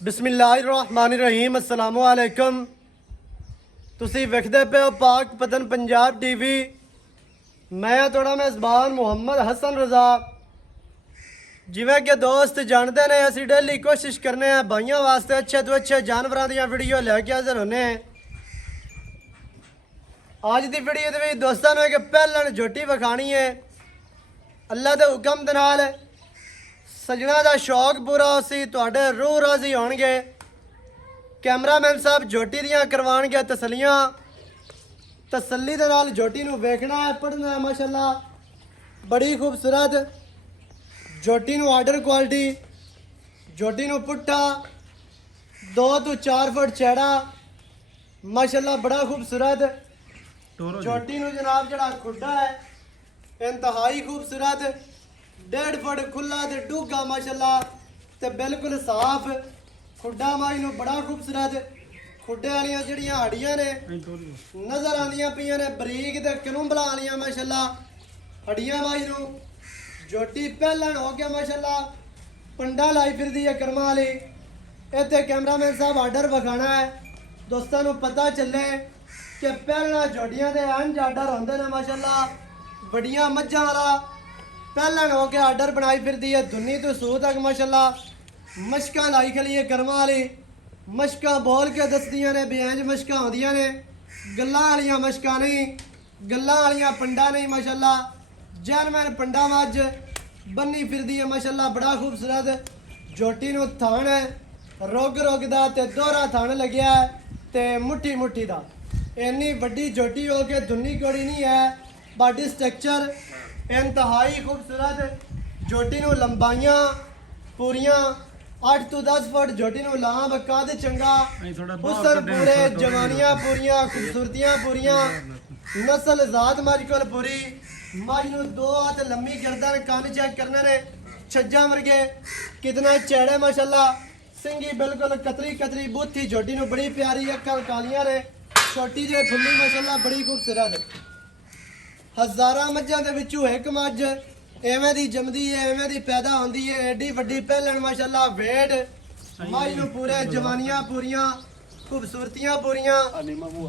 बिस्मिल्लाहिर्रहमानिर्रहीम अस्सलामु अलैकुम। ਤੁਸੀਂ ਵੇਖਦੇ ਪਏ ਹੋ ਪਾਕ ਪਤਨ ਪੰਜਾਬ ਟੀਵੀ। ਮੈਂ ਤੁਹਾਡਾ ਮੇਜ਼ਬਾਨ ਮੁਹੰਮਦ ਹਸਨ ਰਜ਼ਾ। ਜਿਵੇਂ ਕਿ ਦੋਸਤ ਜਾਣਦੇ ਨੇ ਅਸੀਂ ਡੇਲੀ ਕੋਸ਼ਿਸ਼ ਕਰਨੇ ਆ ਭਾਈਆਂ ਵਾਸਤੇ ਅੱਛੇ ਤੋਂ ਅੱਛੇ ਜਾਨਵਰਾਂ ਦੀਆਂ ਵੀਡੀਓ ਲੈ ਕੇ ਹਾਜ਼ਰ ਹੋਨੇ ਆ। ਅੱਜ ਦੀ ਵੀਡੀਓ ਦੇ ਵਿੱਚ ਦੋਸਤਾਂ ਨੂੰ ਇੱਕ ਪਹਿਲਣ ਝੋਟੀ ਵਿਖਾਣੀ ਹੈ। ਅੱਲਾ ਦੇ ਹੁਕਮ ਦੇ ਨਾਲ ਸਜਣਾ ਦਾ ਸ਼ੌਕ ਪੂਰਾ ਹੋਸੀ, ਤੁਹਾਡੇ ਰੂਹ ਰਾਜ਼ੀ ਹੋਣਗੇ। कैमरामैन साहब झोटी दियाँ करवाएंगे तसलियाँ। तसली दे नाल झोटी नूं वेखना है, पढ़ना है। माशाल्लाह बड़ी खूबसूरत झोटी नूं आर्डर क्वालिटी, झोटी नूं पुट्ठा 2 तो 4 फुट चौड़ा, माशाल्लाह बड़ा खूबसूरत झोटी नूं जनाब जड़ा खुड्डा है इंतहाई खूबसूरत, 1.5 फुट खुला ते डूगा माशाल्लाह ते बिल्कुल साफ खुड्डा माई नूं बड़ा खूबसूरत। खुड्डे वालियां जिहड़ियां हड्डियां ने नज़र आंदियां पईयां ने बरीक ते कनुंबला वालियां माशाल्लाह हड्डियां माई नूं। झोटी पहलण हो गया माशाल्लाह, पंडा लाई फिरदी है कर्मा वाली। इत्थे कैमरामैन साहब आर्डर विखाना है दोस्तां नूं पता चले कि पहलणा झोटियां दे अंज आर्डर होंदे ने माशाल्लाह। बड़ियां मज्जां वाला पहलण हो के आर्डर बनाई फिरदी है दुन्नी तो सूह तक माशाल्लाह। मशकां लाई खली है कर्मा वाली, मशकां बोल के दसदियां ने भी इंज मशकां होंदियां ने, गल्लां वालियां मशकां नहीं, गल्लां वालियां पंडा नहीं माशाल्लाह। जैनमैन पंडा मज बन्नी फिरदी है माशाल्लाह, बड़ा खूबसूरत। झोटी नूं थान है रोग दा ते दोहरा थान लग्या है ते मुट्ठी मुट्ठी दा। इन्नी वड्डी झोटी हो के दुन्नी कोड़ी नहीं है। बॉडी स्ट्रक्चर इंतहाई खूबसूरत। झोटी नूं लंबाइयां पूरियां 8 तो 10 फुट झोटी नूं लांब कद चंगा, हुस्न पूरे, जवानियां पूरियां, खूबसूरतियां पूरियां, नस्ल जात मज कोल पूरी। मज नूं 2 हाथ लम्मी गर्दन, कान चेक करने ने छज्जा वर्गे कितना चैड़े माशाल्लाह। सिंगी बिल्कुल कतरी कतरी बूथी झोटी नूं बड़ी प्यारी, अक्खां कालियां ने, छोटी जे फुल्ली माशाल्लाह बड़ी खूबसूरत। हज़ारां मज्जां दे विचों एक मज एवें दी जमदी है, एवें दी पैदा होंदी है। एडी वड्डी पहलण माशाल्लाह, वेट माई नूं पूरे, जवानियां पूरियां, खूबसूरतियां पूरियां,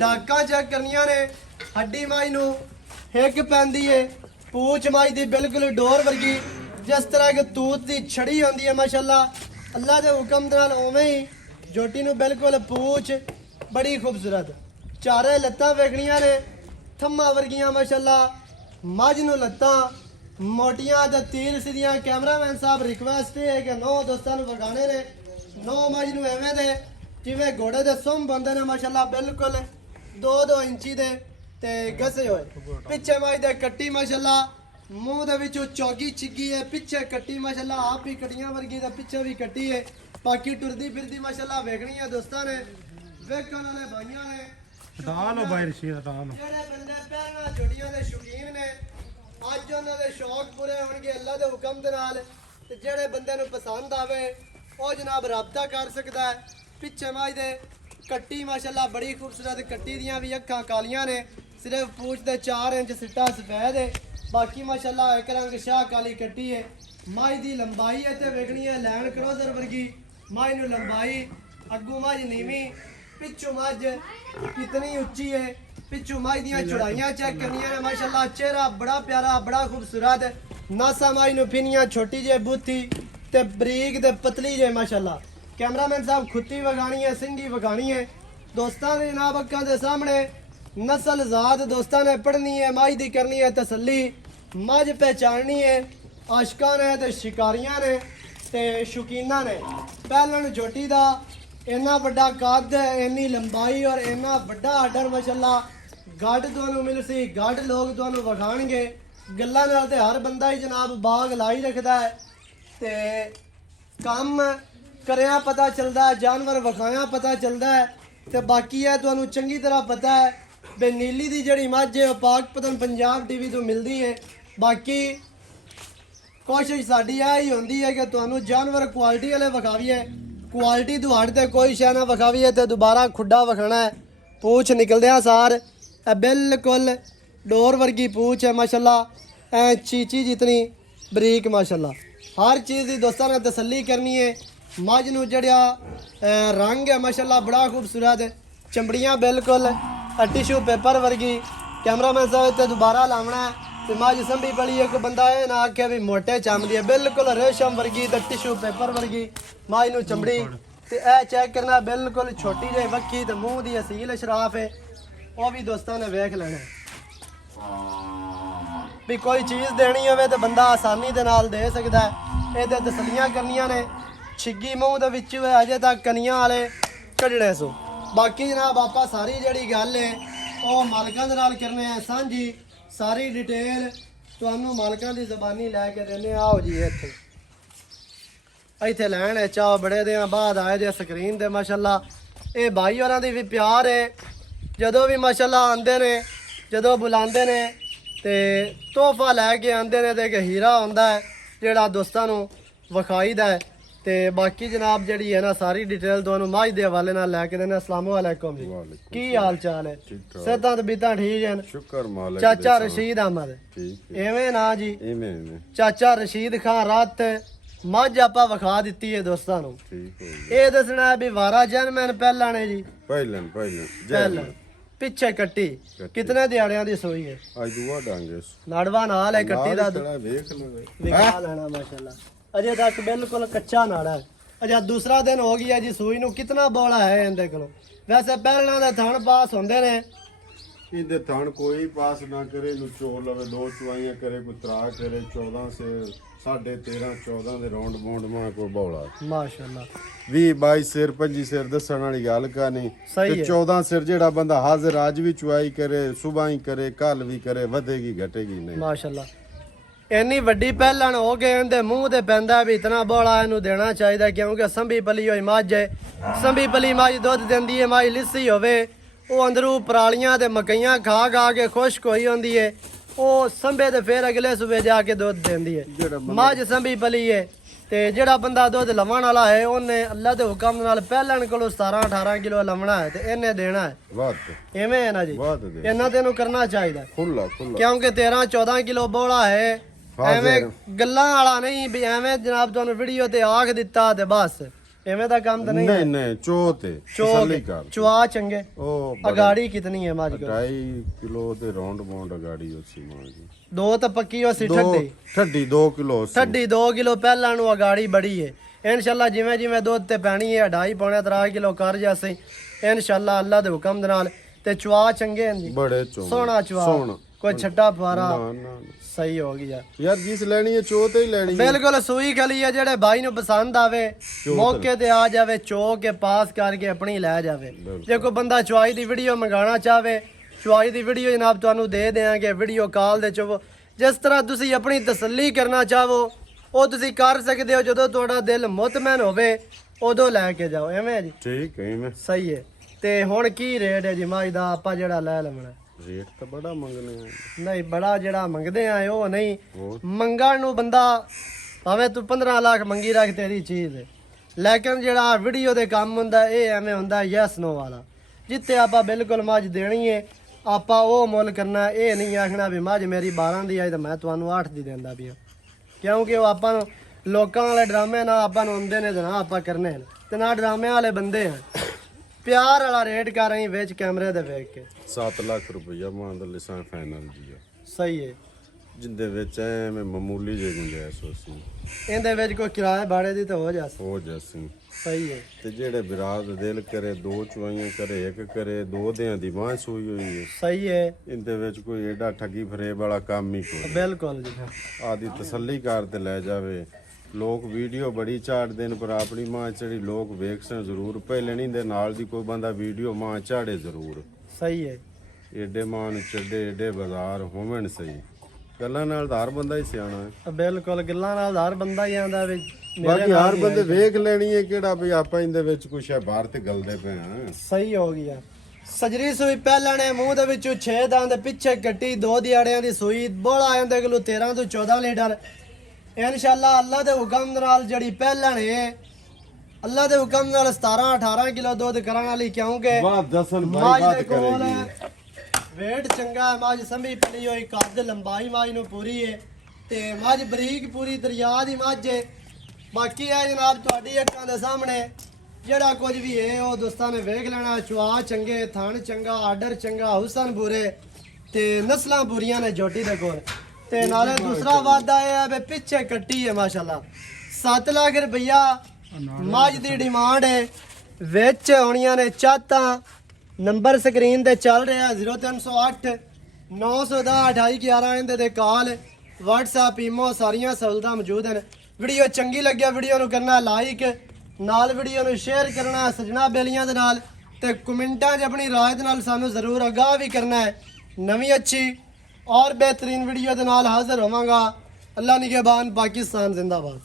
डाकां चेक करनियां ने। हड्डी माई नूं हिक पैंदी है, पूछ माई दी बिल्कुल डोर वर्गी, जिस तरह कि तूत दी छड़ी होंदी है माशाल्लाह। अल्लाह दे हुक्म दे नाल उवें ही झोटी नूं बिल्कुल पूछ बड़ी खूबसूरत। चारे लत्तां वेखणियां ने थम्मा वर्गियां माशाल्लाह। मज नूं लत्तां मोटियां ते तीर सीधियां। कैमरामैन साहब रिक्वेस्ट है कि 9 दोस्तां नूं वगाने ने 9 मज नूं एवें दे जिवें घोड़े दे सुंभ होंदे ने माशाल्लाह, बिल्कुल 2-2 इंची दे ते गसे होए। पिछे मज दे कट्टी माशाल्लाह, मूंह दे विचों चौगी छिगी है, पिछे कट्टी माशाल्लाह, आप ही कट्टियां वर्गी ते पिछे भी कट्टी है। बाकी टुरदी फिरदी माशाल्लाह वेखनी है दोस्तां ने, वेखण वाले भाइयां ने। हटा लो भाई रशीद, हटा लो। जेड़े बंदे पहलना झोटियां दे शौकीन ने अज उन्होंने शौक पूरे होंगे अल्लाह के हुक्म के नाल। ते जेड़े बंदे नूं पसंद आवे वो जनाब रबता कर सकता है। पिछे मज दे कट्टी माशाल्लाह बड़ी खूबसूरत, कट्टी दियां भी अक्खां कालियां ने, सिर्फ पूछ दे 4 इंच सिट्टा सफेद है, बाकी माशाल्लाह एक रंग शाह काली कट्टी है। मज दी लंबाई है ते वेखनी है लैंड क्रोजर वर्गी। मज नूं लंबाई, अग्गू मज नीवी, पिछू मज कितनी उच्ची है, पिछू मज दियां चौड़ाइयां चेक करनियां ने माशाल्लाह। चेहरा बड़ा प्यारा, बड़ा खूबसूरत। नासा मज नूं पिनियां छोटी जे बूथी ते बरीक ते पतली जे माशाल्लाह। कैमरामैन साहब खुत्ती वगानी है, सिंगी वगानी है दोस्तां दे जनाब अक्खां दे सामने। नस्ल जात दोस्तां ने पढ़नी है, मज दी करनी है तसल्ली, मज पहचाननी है। आशकां ने ते शिकारियां ने ते शौकीनां ने। पहलण झोटी दा इन्ना वड्डा कद, इन्नी लंबाई और इन्ना वड्डा आर्डर माशाल्लाह। गढ़ तुहानूं मिल सी, गढ़ लोग तुहानूं विखाणगे। गल्लां नाल ते हर बंदा ही जनाब बाग लाई रखदा है ते काम करिया पता चलदा है, जानवर विखाया पता चलदा है। ते बाकी है तुहानूं चंगी तरह पता है बे नीली दी जिहड़ी मझ है पाक पतन पंजाब टीवी तो मिलदी है। बाकी कोशिश साडी यही होंदी है कि तुहानूं जानवर क्वालिटी वाले विखावीए, क्वालिटी तो हट ते कोई शै ना विखावीए ते दोबारा खुड्डा विखाना है। पूछ निकलदियां सार बिल्कुल डोर वर्गी पूछ है माशाल्लाह, चीची जितनी बरीक माशाल्लाह। हर चीज़ की दोस्तों ने तसल्ली करनी है। ਮੱਝ ਨੂੰ ਜਿਹੜਾ ਰੰਗ ਹੈ ਮਾਸ਼ਾਅੱਲਾ ਬੜਾ ਖੂਬਸੂਰਤ ਹੈ ਚਮੜੀਆਂ ਬਿਲਕੁਲ ਟਿਸ਼ੂ ਪੇਪਰ ਵਰਗੀ ਕੈਮਰਾਮੈਨ ਸਾਹਿਬ ਤੇ ਦੁਬਾਰਾ ਲਾਉਣਾ ਹੈ ਤੇ ਮੱਝ ਸੰਭੀ ਪਲੀ ਇੱਕ ਬੰਦਾ ਇਹ ਨਾ ਆਖੇ ਵੀ ਮੋਟੇ ਚਮਦੀ ਹੈ ਬਿਲਕੁਲ ਰੇਸ਼ਮ ਵਰਗੀ ਤੇ ਟਿਸ਼ੂ ਪੇਪਰ ਵਰਗੀ ਮੱਝ ਨੂੰ ਚਮੜੀ ਤੇ ਇਹ ਚੈੱਕ ਕਰਨਾ ਬਿਲਕੁਲ ਛੋਟੀ ਜਿਹੀ ਵੱਖੀ ਤੇ ਮੂੰਹ ਦੀ ਅਸੀਲ ਸ਼ਰਾਫ ਹੈ ਉਹ ਵੀ ਦੋਸਤਾਂ ਨੇ ਵੇਖ ਲੈਣਾ ਵੀ ਕੋਈ ਚੀਜ਼ ਦੇਣੀ ਹੋਵੇ ਤੇ ਬੰਦਾ ਆਸਾਨੀ ਦੇ ਨਾਲ ਦੇ ਸਕਦਾ ਹੈ ਇਹਦੇ ਤਸੱਲੀਆਂ ਕਰਨੀਆਂ ਨੇ ਛਿੱਗੀ ਮੂੰਹ ਦੇ ਵਿੱਚ ਅਜੇ ਤੱਕ ਕਨੀਆਂ ਵਾਲੇ ਕੱਢਣੇ ਸੋ ਬਾਕੀ ਜਨਾਬ ਆਪਾਂ ਸਾਰੀ ਜਿਹੜੀ ਗੱਲ ਹੈ ਉਹ ਮਾਲਕਾਂ ਦੇ ਨਾਲ ਕਰਨੇ ਆ ਸਾਂਝੀ ਸਾਰੀ ਡਿਟੇਲ ਤੁਹਾਨੂੰ ਮਾਲਕਾਂ ਦੀ ਜ਼ਬਾਨੀ ਲੈ ਕੇ ਦਿੰਦੇ ਆਓ ਜੀ ਇੱਥੇ ਲੈਣ ਹੈ ਚਾਹ ਬੜੇ ਦਿਨਾਂ ਬਾਅਦ ਆਏ ਜੇ ਸਕਰੀਨ ਤੇ ਮਾਸ਼ਾਅੱਲਾ ਇਹ ਭਾਈ ਹੋਰਾਂ ਦੀ ਵੀ ਪਿਆਰ ਹੈ ਜਦੋਂ ਵੀ ਮਾਸ਼ਾਅੱਲਾ ਆਉਂਦੇ ਨੇ ਜਦੋਂ ਬੁਲਾਉਂਦੇ ਨੇ ਤੇ ਤੋਹਫਾ ਲੈ ਕੇ ਆਉਂਦੇ ਨੇ ਤੇ ਇੱਕ ਹੀਰਾ ਹੁੰਦਾ ਹੈ ਜਿਹੜਾ ਦੋਸਤਾਂ ਨੂੰ ਵਿਖਾਈਦਾ ਹੈ ਤੇ ਬਾਕੀ ਜਨਾਬ ਜਿਹੜੀ ਹੈ ਨਾ ਸਾਰੀ ਡਿਟੇਲ ਤੁਹਾਨੂੰ ਮਾਝ ਦੇ ਹਵਾਲੇ ਨਾਲ ਲੈ ਕੇ ਦੇਣਾ ਅਸਲਾਮੁ ਅਲੈਕੁਮ ਜੀ ਕੀ ਹਾਲ ਚਾਲ ਹੈ ਸਿਹਤਾਂ ਤੇ ਬੀਤਾਂ ਠੀਕ ਹਨ ਸ਼ੁਕਰ ਮਾਲਕ ਚਾਚਾ ਰਸ਼ੀਦ ਅਹਿਮਦ ਠੀਕ ਐਵੇਂ ਨਾ ਜੀ ਇਵੇਂ ਚਾਚਾ ਰਸ਼ੀਦ ਖਾਨ ਰਾਤ ਮੱਝ ਆਪਾਂ ਵਿਖਾ ਦਿੱਤੀ ਹੈ ਦੋਸਤਾਂ ਨੂੰ ਠੀਕ ਹੋ ਗਿਆ ਇਹ ਦੱਸਣਾ ਹੈ ਵੀ ਵਾਰਾ ਜਨਮਨ ਪਹਿਲਾਂ ਨੇ ਜੀ ਪਹਿਲਾਂ ਪਿੱਛੇ ਕੱਟੀ ਕਿਤਨੇ ਦਿਹਾੜਿਆਂ ਦੀ ਸੋਈ ਹੈ ਅੱਜ ਦੁਆ ਡਾਂਗੇ ਨਾੜਵਾ ਨਾਲ ਹੈ ਕੱਟੀ ਦਾ ਥੋੜਾ ਵੇਖ ਲਵੇ ਵਿਖਾ ਲੈਣਾ ਮਾਸ਼ਾਅੱਲਾ ਅਜੇ ਤੱਕ ਬਿਲਕੁਲ ਕੱਚਾ ਨਾੜਾ ਹੈ ਅਜਾ ਦੂਸਰਾ ਦਿਨ ਹੋ ਗਿਆ ਜੀ ਸੂਈ ਨੂੰ ਕਿਤਨਾ ਬੋਲਾ ਹੈ ਇਹਦੇ ਕੋਲ ਵੈਸੇ ਪਹਿਲਾਂ ਦੇ ਥਣ ਪਾਸ ਹੁੰਦੇ ਨੇ ਇਹਦੇ ਥਣ ਕੋਈ ਪਾਸ ਨਾ ਕਰੇ ਨੂੰ ਚੋਲ ਲਵੇ ਦੋ ਚੁਆਈਆਂ ਕਰੇ ਕੋਈ ਤਰਾ ਕਰੇ 14 ਸੇ 13.5 14 ਦੇ ਰੌਂਡ ਬੌਂਡ ਮਾ ਕੋਈ ਬੋਲਾ ਮਾਸ਼ਾਅੱਲਾ 20 22 ਸਿਰ 25 ਸਿਰ ਦੱਸਣ ਵਾਲੀ ਗੱਲ ਕਾ ਨਹੀਂ ਸਹੀ ਤੇ ਹੈ 14 ਸਿਰ ਜਿਹੜਾ ਬੰਦਾ ਹਾਜ਼ਰ ਅੱਜ ਵੀ ਚੁਆਈ ਕਰੇ ਸੁਬਾਹ ਹੀ ਕਰੇ ਕੱਲ ਵੀ ਕਰੇ ਵਧੇਗੀ ਘਟੇਗੀ ਨਹੀਂ ਮਾਸ਼ਾਅੱਲਾ ਇੰਨੀ ਵੱਡੀ ਪਹਿਲਣ ਹੋ ਗਏ ਇਹਦੇ ਮੂੰਹ ਤੇ ਪੈਂਦਾ ਵੀ ਇਤਨਾ ਬੋਲਾ ਇਹਨੂੰ ਦੇਣਾ ਚਾਹੀਦਾ ਕਿਉਂਕਿ ਸੰਭੀ ਪਲੀ ਹੋਈ ਮੱਝ ਹੈ ਸੰਭੀ ਪਲੀ ਮੱਝ ਦੁੱਧ ਦਿੰਦੀ ਹੈ ਮੱਝ ਲਿੱਸੀ ਹੋਵੇ ਉਹ ਅੰਦਰੋਂ ਪਰਾਲੀਆਂ ਤੇ ਮਕਈਆਂ ਖਾ ਖਾ ਕੇ ਖੁਸ਼ਕ ਹੋਈ ਹੁੰਦੀ ਹੈ ਉਹ ਸੰਭੇ ਤੇ ਫਿਰ ਅਗਲੇ ਸੂਬੇ ਜਾ ਕੇ ਦੁੱਧ ਦਿੰਦੀ ਹੈ ਮੱਝ ਸੰਭੀ ਪਲੀ ਹੈ ਤੇ ਜਿਹੜਾ ਬੰਦਾ ਦੁੱਧ ਲਵਣ ਵਾਲਾ ਹੈ ਉਹਨੇ ਅੱਲਾ ਦੇ ਹੁਕਮ ਨਾਲ ਪਹਿਲਣ ਕੋਲੋਂ 17 18 ਕਿਲੋ ਲਵਣਾ ਹੈ ਤੇ ਇਹਨੇ ਦੇਣਾ ਹੈ ਬਾਤ ਐਵੇਂ ਹੈ ਨਾ ਜੀ ਬਾਤ ਦੇ ਇਹਨਾਂ ਤੈਨੂੰ ਕਰਨਾ ਚਾਹੀਦਾ ਖੁੱਲਾ ਕਿਉਂਕਿ 13 14 ਕਿਲੋ ਬੋਲਾ ਹੈ ਐਵੇਂ ਗੱਲਾਂ ਵਾਲਾ ਨਹੀਂ ਵੀ ਐਵੇਂ ਜਨਾਬ ਤੁਹਾਨੂੰ ਵੀਡੀਓ ਤੇ ਆਖ ਦਿੱਤਾ ਤੇ ਬਸ ਐਵੇਂ ਦਾ ਕੰਮ ਤਾਂ ਨਹੀਂ ਨਹੀਂ ਚੋ ਤੇ ਤਸੱਲੀ ਕਰ ਚੁਆ ਚੰਗੇ ਉਹ ਅਗਾੜੀ ਕਿਤਨੀ ਹੈ ਮਾਜ 2.5 ਕਿਲੋ ਤੇ ਰੌਂਡ ਬੌਂਡ ਅਗਾੜੀ ਉਸੀ ਮਾਂ ਜੀ ਦੋ ਤਾਂ ਪੱਕੀ ਹੋ ਸੀ ਠੱਡੀ 2 ਕਿਲੋ ਠੱਡੀ 2 ਕਿਲੋ ਪਹਿਲਾਂ ਨੂੰ ਅਗਾੜੀ ਬੜੀ ਹੈ ਇਨਸ਼ਾਅੱਲਾ ਜਿਵੇਂ ਜਿਵੇਂ ਦੁੱਧ ਤੇ ਪੈਣੀ ਹੈ 2.5 ਪੌਣੇ 3 ਕਿਲੋ ਕਰ ਜਾਸੀ ਇਨਸ਼ਾਅੱਲਾ ਅੱਲਾ ਦੇ ਹੁਕਮ ਦੇ ਨਾਲ ਤੇ ਚੁਆ ਚੰਗੇ ਹਨ ਜੀ ਬੜੇ ਚੋ ਸੋਹਣਾ ਚੁਆ ਕੋਈ ਛੱਟਾ ਫਾਰਾ ਸਹੀ ਹੋ ਗਿਆ ਯਾਰ ਜਿਸ ਲੈਣੀ ਹੈ ਚੋ ਤੇ ਹੀ ਲੈਣੀ ਹੈ ਬਿਲਕੁਲ ਸੂਈ ਖਲੀ ਹੈ ਜਿਹੜੇ ਭਾਈ ਨੂੰ ਪਸੰਦ ਆਵੇ ਮੌਕੇ ਤੇ ਆ ਜਾਵੇ ਚੋ ਕੇ ਪਾਸ ਕਰਕੇ ਆਪਣੀ ਲੈ ਜਾਵੇ ਜੇ ਕੋਈ ਬੰਦਾ ਚੁਆਈ ਦੀ ਵੀਡੀਓ ਮੰਗਾਣਾ ਚਾਹਵੇ ਚੁਆਈ ਦੀ ਵੀਡੀਓ ਜਨਾਬ ਤੁਹਾਨੂੰ ਦੇ ਦੇਾਂਗੇ ਵੀਡੀਓ ਕਾਲ ਦੇ ਚੋ ਜਿਸ ਤਰ੍ਹਾਂ ਤੁਸੀਂ ਆਪਣੀ ਤਸੱਲੀ ਕਰਨਾ ਚਾਹੋ ਉਹ ਤੁਸੀਂ ਕਰ ਸਕਦੇ ਹੋ ਜਦੋਂ ਤੁਹਾਡਾ ਦਿਲ ਮੁਤਮੈਨ ਹੋਵੇ ਉਦੋਂ ਲੈ ਕੇ ਜਾਓ ਐਵੇਂ ਜੀ ਠੀਕ ਹੈ ਐਵੇਂ ਸਹੀ ਹੈ ਤੇ ਹੁਣ ਕੀ ਰੇਟ ਹੈ ਜੀ ਮਾਈ ਦਾ ਆਪਾਂ ਜਿਹੜਾ ਲੈ ਲਵਣਾ ਰੇਟ ਤਾਂ ਬੜਾ ਮੰਗਨੇ ਆ ਨਹੀਂ ਬੜਾ ਜਿਹੜਾ ਮੰਗਦੇ ਆ ਉਹ ਨਹੀਂ ਮੰਗਣ ਨੂੰ ਬੰਦਾ ਭਾਵੇਂ ਤੂੰ 15 ਲੱਖ ਮੰਗੀ ਰੱਖ ਤੇਰੀ ਚੀਜ਼ ਹੈ ਲੇਕਿਨ ਜਿਹੜਾ ਵੀਡੀਓ ਦੇ ਕੰਮ ਹੁੰਦਾ ਇਹ ਐਵੇਂ ਹੁੰਦਾ ਯੈਸ ਨੋ ਵਾਲਾ ਜਿੱਥੇ ਆਪਾਂ ਬਿਲਕੁਲ ਮੱਝ ਦੇਣੀ ਹੈ ਆਪਾਂ ਉਹ ਮੁੱਲ ਕਰਨਾ ਇਹ ਨਹੀਂ ਆਖਣਾ ਵੀ ਮੱਝ ਮੇਰੀ 12 ਦੀ ਆਈ ਤਾਂ ਮੈਂ ਤੁਹਾਨੂੰ 8 ਦੀ ਦਿੰਦਾ ਪਿਆ ਕਿਉਂਕਿ ਉਹ ਆਪਾਂ ਨੂੰ ਲੋਕਾਂ ਵਾਲੇ ਡਰਾਮੇ ਨਾ ਆਪਾਂ ਨੂੰ ਹੁੰਦੇ ਨੇ ਤੇ ਨਾ ਆਪਾਂ ਕਰਨੇ ਨੇ ਤੇ ਨਾ ਡਰਾਮਿਆਂ ਵਾਲੇ ਬੰਦੇ ਆ ਪਿਆਰ ਵਾਲਾ ਰੇਟ ਕਰ ਰਹੀ ਵਿੱਚ ਕੈਮਰੇ ਦੇ ਵੇਖ ਕੇ 7 ਲੱਖ ਰੁਪਈਆ ਮਾਂ ਦਾ ਲਿਸਾਂ ਫਾਈਨਲ ਜੀ ਸਹੀ ਹੈ ਜਿੰਦੇ ਵਿੱਚ ਐਵੇਂ ਮਾਮੂਲੀ ਜਿਹੀ ਗੁੰਜਾਇਸ਼ ਹੋਸੀ ਇਹਦੇ ਵਿੱਚ ਕੋਈ ਕਿਰਾਏ ਭਾੜੇ ਦੀ ਤਾਂ ਹੋ ਜਾਸੀ ਸਹੀ ਹੈ ਤੇ ਜਿਹੜੇ ਵਿਰਾਦ ਦਿਲ ਕਰੇ ਦੋ ਚੁਆਈਆਂ ਕਰੇ ਇੱਕ ਕਰੇ ਦੋ ਦਿਆਂ ਦੀ ਬਾਂਹ ਸੂਈ ਹੋਈ ਹੈ ਸਹੀ ਹੈ ਇਹਦੇ ਵਿੱਚ ਕੋਈ ਐਡਾ ਠੱਗੀ ਫਰੇਬ ਵਾਲਾ ਕੰਮ ਹੀ ਕੋਈ ਬਿਲਕੁਲ ਜੀ ਆਦੀ ਤਸੱਲੀ ਕਰ ਤੇ ਲੈ ਜਾਵੇ ਲੋਕ ਵੀਡੀਓ ਬੜੀ ਝਾੜਦੇ ਨੇ ਪਰ ਆਪਣੀ ਮਾਂ ਜਿਹੜੀ ਲੋਕ ਵੇਖਣ ਜ਼ਰੂਰ ਪਹਿਲਣੀ ਦੇ ਨਾਲ ਦੀ ਕੋਈ ਬੰਦਾ ਵੀਡੀਓ ਮਾਂ ਝਾੜੇ ਜ਼ਰੂਰ ਸਹੀ ਹੈ ਏਡੇ ਮਾਂ ਨੂੰ ਚੱਡੇ ਏਡੇ ਬਾਜ਼ਾਰ ਹੋਵਣ ਸਹੀ ਗੱਲਾਂ ਨਾਲ ਤਾਂ ਹਰ ਬੰਦਾ ਹੀ ਸਿਆਣਾ ਹੈ ਬਿਲਕੁਲ ਗੱਲਾਂ ਨਾਲ ਹਰ ਬੰਦਾ ਹੀ ਆਂਦਾ ਵੀ ਬਾਕੀ ਹਰ ਬੰਦੇ ਵੇਖ ਲੈਣੀ ਹੈ ਕਿਹੜਾ ਵੀ ਆਪਾਂ ਇਹਦੇ ਵਿੱਚ ਕੁਛ ਹੈ ਬਾਹਰ ਤੇ ਗਲਦੇ ਪਏ ਆ ਸਹੀ ਹੋ ਗਿਆ ਸਜਰੀ ਸੂਈ ਪਹਿਲਾਂ ਨੇ ਮੂੰਹ ਦੇ ਵਿੱਚੋਂ 6 ਦੰਦ ਪਿੱਛੇ ਕੱਟੀ 2 ਦਿਹਾੜਿਆਂ ਦੀ ਸੂਈ ਬੋਲ ਆ ਜਾਂਦੇ ਕਿਲੋ 13 ਤੋਂ 14 ਲੀਟਰ ਇਨਸ਼ਾਅੱਲਾ ਅੱਲਾ ਦੇ ਹੁਕਮ ਨਾਲ ਜਿਹੜੀ ਪਹਿਲਾਂ ਨੇ ਅੱਲਾ ਦੇ ਹੁਕਮ ਨਾਲ 17 18 ਕਿਲੋ ਦੁੱਧ ਕਰਨ ਵਾਲੀ ਕਿਉਂਕਿ ਬਾਤ ਦਸਨ ਭਾਈ ਬਾਤ ਕਰੇਗੀ ਵੇਟ ਚੰਗਾ ਹੈ ਮੱਝ ਸੰਭੀ ਪਲੀ ਹੋਈ ਕੱਦ ਲੰਬਾਈ ਮੱਝ ਨੂੰ ਪੂਰੀ ਹੈ ਤੇ ਮੱਝ ਬਰੀਕ ਪੂਰੀ ਦਰਿਆ ਦੀ ਮੱਝ ਹੈ ਬਾਕੀ ਹੈ ਜਨਾਬ ਤੁਹਾਡੀ ਅੱਖਾਂ ਦੇ ਸਾਹਮਣੇ ਜਿਹੜਾ ਕੁਝ ਵੀ ਹੈ ਉਹ ਦੋਸਤਾਂ ਨੇ ਵੇਖ ਲੈਣਾ। ਚੁਆ ਚੰਗੇ, ਥਣ ਚੰਗਾ, ਆਰਡਰ ਚੰਗਾ, ਹੁਸਨ ਪੂਰੇ ਤੇ ਨਸਲਾਂ ਪੂਰੀਆਂ ਨੇ ਝੋਟੀ ਦੇ ਕੋਲ। ਤੇ ਨਾਲੇ ਦੂਸਰਾ ਵਾਅਦਾ ਇਹ ਹੈ ਵੀ ਪਿੱਛੇ ਕੱਟੀ ਹੈ ਮਾਸ਼ਾਅੱਲਾ। 7 ਲੱਖ ਰੁਪਈਆ ਮੱਝ ਦੀ ਡਿਮਾਂਡ ਹੈ। ਵਿੱਚ ਆਉਣੀਆਂ ਨੇ ਚਾਤਾਂ। ਨੰਬਰ ਸਕਰੀਨ ਤੇ ਚੱਲ ਰਿਹਾ 0308 910 2811 ਇਹਦੇ ਤੇ ਕਾਲ, WhatsApp, ਈਮੋ ਸਾਰੀਆਂ ਸਹੂਲਤਾਂ ਮੌਜੂਦ ਹਨ। ਵੀਡੀਓ ਚੰਗੀ ਲੱਗਿਆ ਵੀਡੀਓ ਨੂੰ ਕਰਨਾ ਲਾਈਕ, ਨਾਲ ਵੀਡੀਓ ਨੂੰ ਸ਼ੇਅਰ ਕਰਨਾ ਸਜਣਾ ਬੇਲੀਆਂ ਦੇ ਨਾਲ, ਤੇ ਕਮੈਂਟਾਂ 'ਚ ਆਪਣੀ ਰਾਏ ਦੇ ਨਾਲ ਸਾਨੂੰ ਜ਼ਰੂਰ ਆਗਾਹ ਵੀ ਕਰਨਾ ਹੈ। ਨਵੀਂ ਅੱਛੀ ਔਰ बेहतरीन वीडियो के नाल हाजिर होवांगा। अल्लाह निगहबान, पाकिस्तान जिंदाबाद।